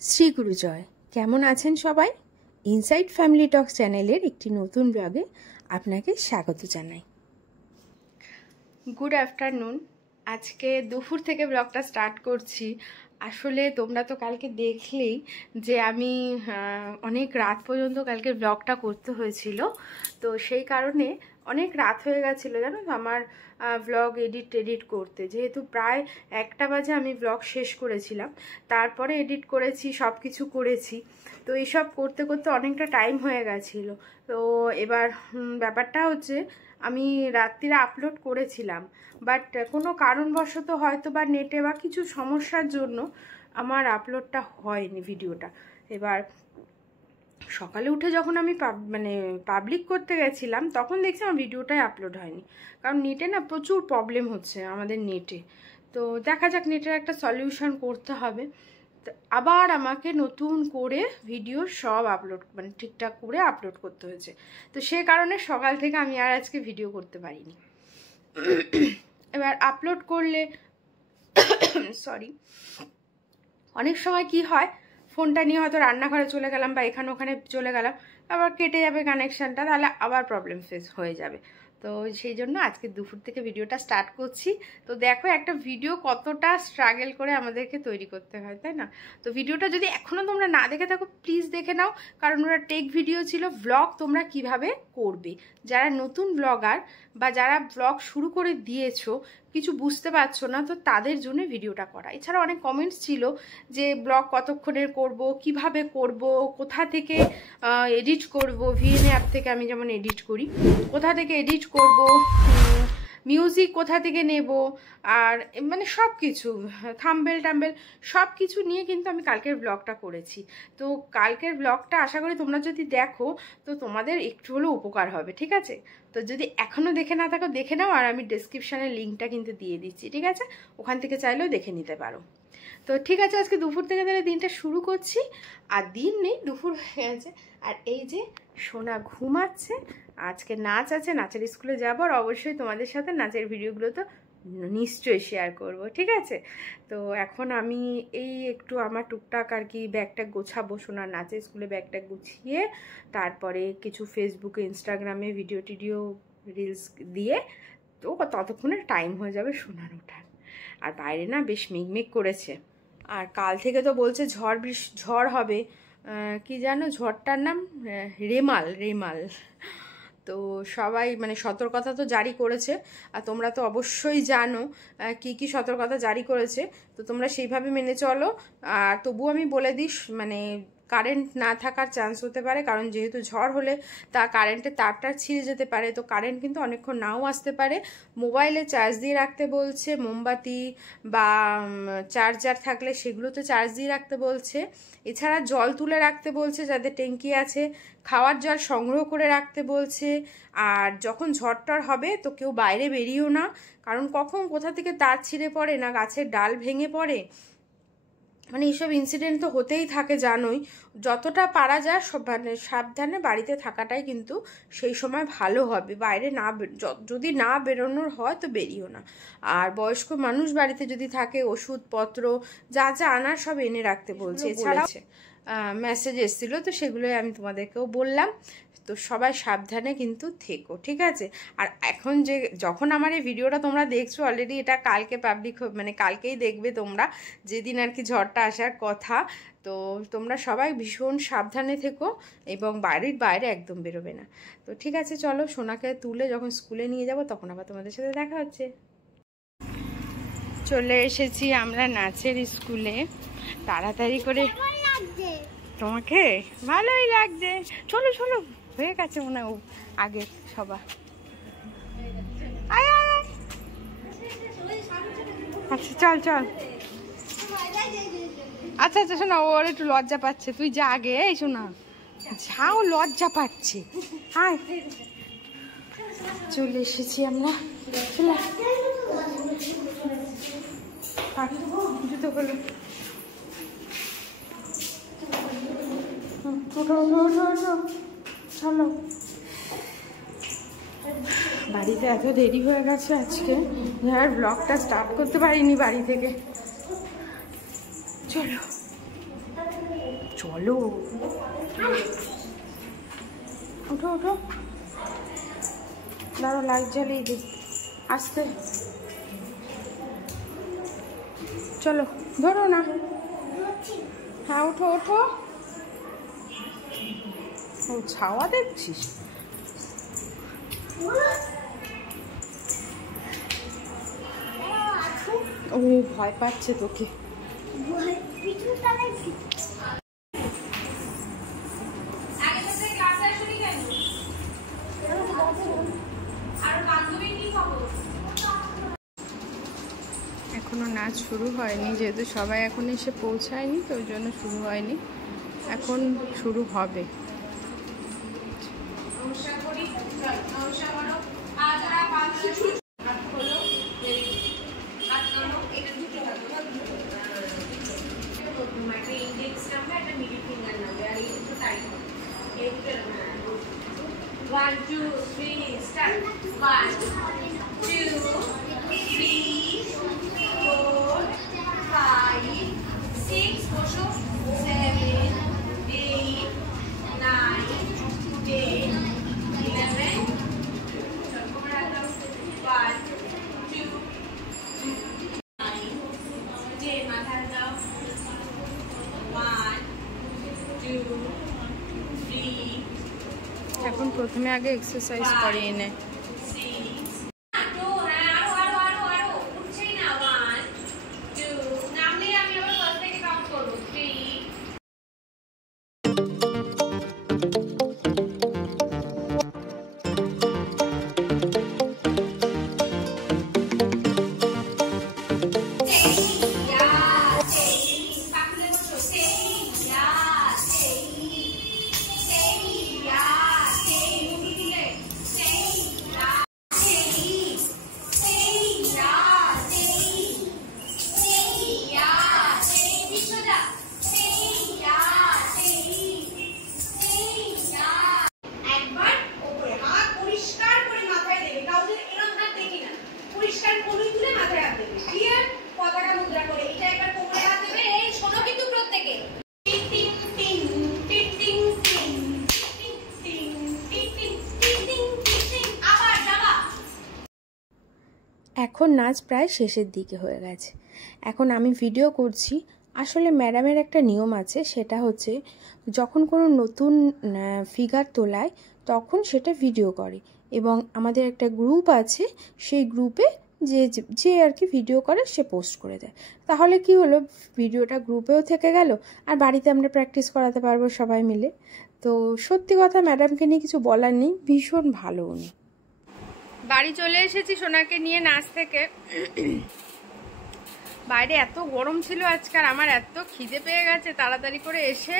শ্রী গুরু জয়। কেমন আছেন সবাই? ইনসাইড ফ্যামিলি টক্স চ্যানেলের একটি নতুন ব্লগে আপনাকে স্বাগত জানাই। Good afternoon. আজকে দুপুর থেকে ব্লগটা স্টার্ট করছি। আসলে তোমরা তো কালকে দেখলেই যে আমি অনেক রাত পর্যন্ত কালকে ব্লগটা করতে হয়েছিল, তো সেই কারণে অনেক রাত হয়ে গেছিলো জানো তো আমার ব্লগ এডিট করতে। যেহেতু প্রায় 1টা বাজে আমি ব্লগ শেষ করেছিলাম, তারপরে এডিট করেছি, সব কিছু করেছি। তো এইসব করতে করতে অনেকটা টাইম হয়ে গেছিলো। তো এবার ব্যাপারটা হচ্ছে আমি রাত্রিরে আপলোড করেছিলাম, বাট কোনো কারণবশত হয়তো বা নেটে বা কিছু সমস্যার জন্য আমার আপলোডটা হয়নি ভিডিওটা। এবার সকালে উঠে যখন আমি পাবলিক করতে গেছিলাম তখন দেখছি আমার ভিডিওটাই আপলোড হয়নি, কারণ নেটে না প্রচুর প্রবলেম হচ্ছে আমাদের নেটে। তো দেখা যাক, নেটের একটা সলিউশন করতে হবে। আবার আমাকে নতুন করে ভিডিও সব আপলোড ঠিকঠাক করে আপলোড করতে হয়েছে। তো সে কারণে সকাল থেকে আমি আর আজকে ভিডিও করতে পারিনি। এবার আপলোড করলে অনেক সময় কি হয়, ফোনটা নিয়ে হয়তো রান্নাঘরে চলে গেলাম বা এখানে ওখানে চলে গেলাম, আবার কেটে যাবে কানেকশানটা, তাহলে আবার প্রবলেম ফেস হয়ে যাবে। তো সেই জন্য আজকে দুপুর থেকে ভিডিওটা স্টার্ট করছি। তো দেখো একটা ভিডিও কতটা স্ট্রাগল করে আমাদেরকে তৈরি করতে হয়, তাই না? তো ভিডিওটা যদি এখনও তোমরা না দেখে থাকো প্লিজ দেখে নাও, কারণ ওরা টেক ভিডিও ছিল, ব্লগ তোমরা কিভাবে করবে। যারা নতুন ব্লগার বা যারা ব্লগ শুরু করে দিয়েছো, কিছু বুঝতে পারছো না, তো তাদের জন্য ভিডিওটা করা। এছাড়া অনেক কমেন্টস ছিল যে ব্লগ কতক্ষণের করব, কিভাবে করব, কোথা থেকে এডিট করব। ভিএন অ্যাপ থেকে আমি যেমন এডিট করি, কোথা থেকে এডিট করব, মিউজিক কোথা থেকে নেব, আর মানে সব কিছু থাম্বেল সব কিছু নিয়ে কিন্তু আমি কালকের ব্লগটা করেছি। তো কালকের ব্লগটা আশা করি তোমরা যদি দেখো তো তোমাদের একটু হলেও উপকার হবে, ঠিক আছে? তো যদি এখনও দেখে না থাকো দেখে নাও, আর আমি ডেসক্রিপশানের লিঙ্কটা কিন্তু দিয়ে দিচ্ছি, ঠিক আছে? ওখান থেকে চাইলেও দেখে নিতে পারো। তো ঠিক আছে, আজকে দুপুর থেকে তাহলে দিনটা শুরু করছি। আর দিন নেই, দুপুর হয়ে গেছে। আর এই যে সোনা ঘুমাচ্ছে, আজকে নাচ আছে, নাচের স্কুলে যাবো, আর অবশ্যই তোমাদের সাথে নাচের ভিডিওগুলো তো নিশ্চয়ই শেয়ার করব, ঠিক আছে? তো এখন আমি এই একটু আমার টুকটাক আর কি ব্যাগটা গোছাবো, সোনার নাচের স্কুলে ব্যাগটা গুছিয়ে তারপরে কিছু ফেসবুকে ইনস্টাগ্রামে ভিডিও রিলস দিয়ে, তো ততক্ষণে টাইম হয়ে যাবে সোনার ওঠার। আর বাইরে না বেশ মেঘমেঘ করেছে, আর কাল থেকে তো বলছে ঝড় হবে। কি জানো ঝড়টার নাম? রেমাল। তো সবাই মানে সতর্কতা তো জারি করেছে, আর তোমরা তো অবশ্যই জানো কি সতর্কতা জারি করেছে, তো তোমরা সেইভাবে মেনে চলো। আর তবু আমি বলে দিস, মানে কারেন্ট না থাকার চান্স হতে পারে, কারণ যেহেতু ঝড় হলে তা কারেন্টের তারটা ছিঁড়ে যেতে পারে, তো কারেন্ট কিন্তু অনেকক্ষণ নাও আসতে পারে। মোবাইলে চার্জ দিয়ে রাখতে বলছে, মোমবাতি বা চার্জার থাকলে সেগুলোতে চার্জ দিয়ে রাখতে বলছে। এছাড়া জল তুলে রাখতে বলছে যাদের ট্যাঙ্কি আছে, খাওয়ার জল সংগ্রহ করে রাখতে বলছে। আর যখন ঝড়টর হবে তো কেউ বাইরে বেরিয়েও না, কারণ কখন কোথা থেকে তার ছিঁড়ে পড়ে না গাছের ডাল ভেঙে পড়ে, মানে এইসব ইনসিডেন্ট তো হতেই থাকে জানোই। যতটা পারা যায় সব মানে সাবধানে বাড়িতে থাকাটাই কিন্তু সেই সময় ভালো হবে। বাইরে না যদি না বেরোনোর হয় তো বেরিও না। আর বয়স্ক মানুষ বাড়িতে যদি থাকে ওষুধপত্র যা আনার সব এনে রাখতে বলছে। এছাড়াও মেসেজ এসেছিলো, তো সেগুলোই আমি তোমাদেরকেও বললাম। তো সবাই সাবধানে কিন্তু থেকো, ঠিক আছে? আর এখন যখন আমার এই ভিডিওটা তোমরা দেখছো অলরেডি, এটা কালকে পাবলিক মানে কালকেই দেখবে তোমরা, যেদিন আর কি ঝড়টা আসার কথা। তো তোমরা সবাই ভীষণ সাবধানে থেকো এবং বাড়ির বাইরে একদম বেরোবে না। তো ঠিক আছে, চলো সোনাকে তুলে যখন স্কুলে নিয়ে যাব তখন আবার তোমাদের সাথে দেখা হচ্ছে। চলে এসেছি আমরা নাচের স্কুলে। তাড়াতাড়ি করে, তোমাকে ভালোই লাগছে। চলো হয়ে গেছে মনে হয় আগে সবার। আচ্ছা চল। আচ্ছা শোনা, ওর একটু লজ্জা পাচ্ছে, তুই যা আগে। এই শোনা, যাও, লজ্জা পাচ্ছে। হাই, চলে এসেছি আমরা। জুতো হলো, চলো। বাড়িতে এত দেরি হয়ে গেছে আজকে, আর ব্লগটা স্টার্ট করতে পারিনি বাড়ি থেকে। চলো। চলো ওঠো ওঠো, দাঁড়ো লাইট জ্বালিয়ে দিই আসতে। চলো ধরো না, হ্যাঁ ওঠো ওঠো। ও ছাওয়া দেখছিস? ও ভয় পাচ্ছে তোকে। এখনো নাচ শুরু হয়নি, যেহেতু সবাই এখন এসে পৌঁছায়নি তো ওই জন্য শুরু হয়নি, এখন শুরু হবে। One, two, three, start. 1, 2, 3, 4, 5, 6, 7, 8, 9, 10, 11, 1, 2, 1, 2, 3. এখন প্রথমে আগে এক্সারসাইজ করিয়ে নেয়। এখন নাচ প্রায় শেষের দিকে হয়ে গেছে। এখন আমি ভিডিও করছি। আসলে ম্যাডামের একটা নিয়ম আছে, সেটা হচ্ছে যখন কোনো নতুন ফিগার তোলায় তখন সেটা ভিডিও করে, এবং আমাদের একটা গ্রুপ আছে, সেই গ্রুপে যে আর কি ভিডিও করে সে পোস্ট করে দেয়। তাহলে কি হলো, ভিডিওটা গ্রুপেও থেকে গেল আর বাড়িতে আমরা প্র্যাকটিস করাতে পারবো সবাই মিলে। তো সত্যি কথা ম্যাডামকে নিয়ে কিছু বলার নেই, ভীষণ ভালো উনি। বাড়ি চলে এসেছি সোনাকে নিয়ে নাচ থেকে। বাইরে এত গরম ছিল আজকাল, আমার এত খিদে পেয়ে গেছে, তাড়াতাড়ি করে এসে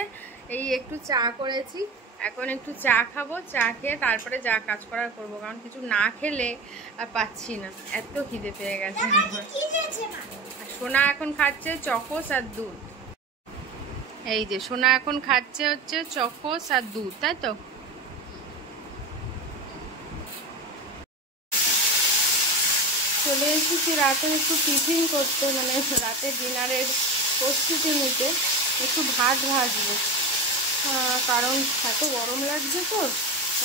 এই একটু চা করেছি। এখন একটু চা খাবো, চা খেয়ে তারপরে যা কাজ করার করবো, কারণ কিছু না খেলে আর পাচ্ছি না, এত খিদে পেয়ে গেছে। সোনা এখন খাচ্ছে চকোস আর দুধ। এই যে সোনা এখন খাচ্ছে হচ্ছে চকোস আর দুধ, তাই তো? চলে এসেছি রাতে একটু টিফিন করতে, মানে রাতে ডিনারের প্রস্তুতি নিতে। একটু ভাত ভাজবো, কারণ এত গরম লাগছে তো,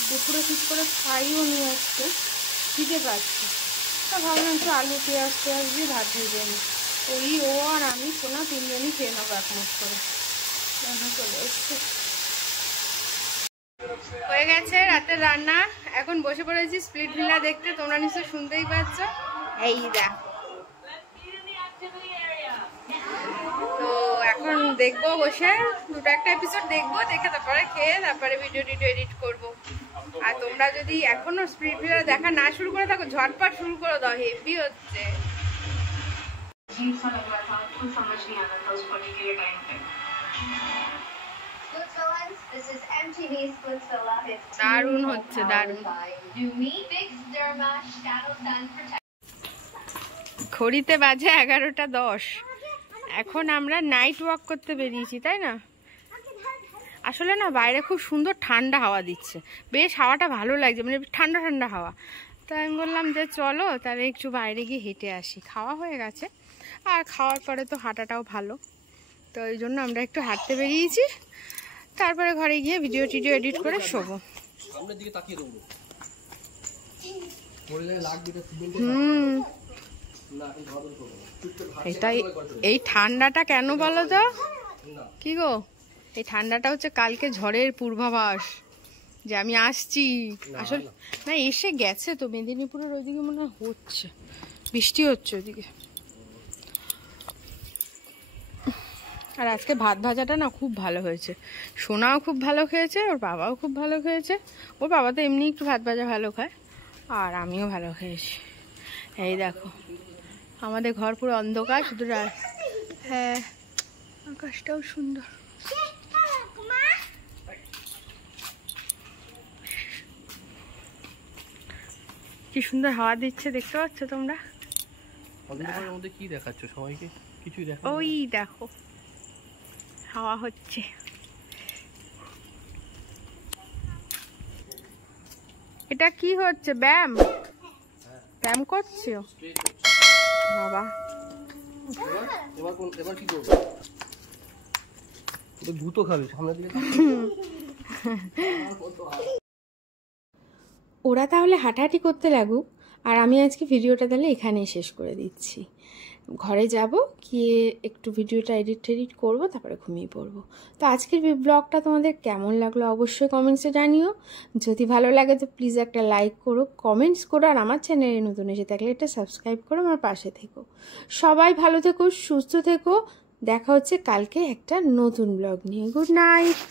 দুপুরে ঠিক করে খাইও নিয়ে আসছে, খিদে পাচ্ছে। তা ভাবলাম একটু আলু পেঁয়াজ দিয়ে ভাত ভেজে নিই। ওই ও আর আমি সোনা তিনজনই খেয়ে নেবো একমত করে। চলে এসছে, হয়ে গেছে রাতের রান্না। এখন বসে পড়েছি স্প্লিট ভিলা দেখতে, তোমরা নিশ্চয়ই শুনতেই পাচ্ছ। এই দেখ, তো এখন দেখবো বসে দুটো একটা এপিসোড দেখবো, দেখে তারপরে খেয়ে তারপরে ভিডিও এডিট করবো। আর তোমরা যদি এখনো স্প্লিট ভিলা দেখা না শুরু করে থাকো, ঝটপট শুরু করে দাও, হেভি হচ্ছে। দারুণ হচ্ছে, দারুণ। ঘড়িতে বাজে 11:10। এখন আমরা নাইট ওয়াক করতে বেরিয়েছি, তাই না? আসলে না বাইরে খুব সুন্দর ঠান্ডা হাওয়া দিচ্ছে, বেশ হাওয়াটা ভালো লাগছে, মানে ঠান্ডা ঠান্ডা হাওয়া। তো আমি বললাম যে চলো তাহলে একটু বাইরে গিয়ে হেঁটে আসি। খাওয়া হয়ে গেছে, আর খাওয়ার পরে তো হাঁটাটাও ভালো। তো ওই জন্য আমরা একটু হাঁটতে বেরিয়েছি, তারপরে ঘরে গিয়ে ভিডিও টিডিও এডিট করে শোবো। এটাই এই ঠান্ডাটা কেন বলো তো? কি গো, এই ঠান্ডাটা হচ্ছে কালকে ঝড়ের পূর্বাভাস যে আমি আসছি। আসলে না, এসে গেছে তো, মেদিনীপুরের ওইদিকে মনে হয় হচ্ছে, বৃষ্টি হচ্ছে ওইদিকে। আর আজকে ভাত ভাজাটা না খুব ভালো হয়েছে, সোনাও খুব ভালো খেয়েছে, ওর বাবাও খুব ভালো খেয়েছে। ওর বাবা তো এমনি একটু ভাত ভাজা ভালো খায়, আর আমিও ভালো খেয়েছি। এই দেখো আমাদের ঘর পুরো অন্ধকার, শুধু হ্যাঁ আকাশটাও সুন্দর। কি সুন্দর হাওয়া দিচ্ছে, দেখতে পাচ্ছ তোমরা? অন্ধকারের মধ্যে কি দেখাচ্ছ সবাইকে? কিছুই দেখা, ওই দেখো হাওয়া হচ্ছে। এটা কি হচ্ছে? ব্যায়াম ব্যায়াম করছো বাবা? এবার কি করবো? জুতো খাবি সামনে দিকে। ওরা তাহলে হাঁটাহাঁটি করতে লাগুক, আর আমি আজকে ভিডিওটা তাহলে এখানেই শেষ করে দিচ্ছি। ঘরে যাব, গিয়ে একটু ভিডিওটা এডিট করব, তারপরে ঘুমিয়ে পড়বো। তো আজকের ব্লগটা তোমাদের কেমন লাগলো অবশ্যই কমেন্টসে জানিও। যদি ভালো লাগে তো প্লিজ একটা লাইক করো, কমেন্টস করো, আর আমার চ্যানেলে নতুন এসে থাকলে এটা সাবস্ক্রাইব করো, আমার পাশে থেকো। সবাই ভালো থেকো, সুস্থ থেকো। দেখা হচ্ছে কালকে একটা নতুন ব্লগ নিয়ে। Good night.